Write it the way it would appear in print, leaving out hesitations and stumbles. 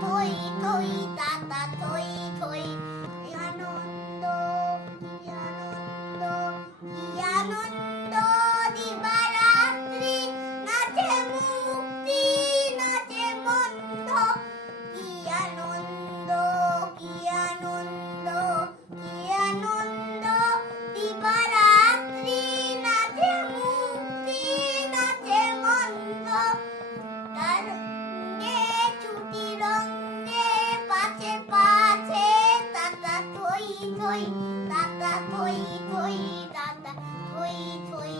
থই থই তাতা থই থই কি আনন্দ কি আনন্দ কি আনন্দ দিবারাত্রি নাচে মুক্তি নাচে বন্ধ কি আনন্দ কি আনন্দ কি আনন্দ দিবারাত্রি নাচে মুক্তি নাচে বন্ধ তার রঙে ছুটি রঙে পাছে পাছে তাতা থই থই তাতা থই থই তাতা থই থই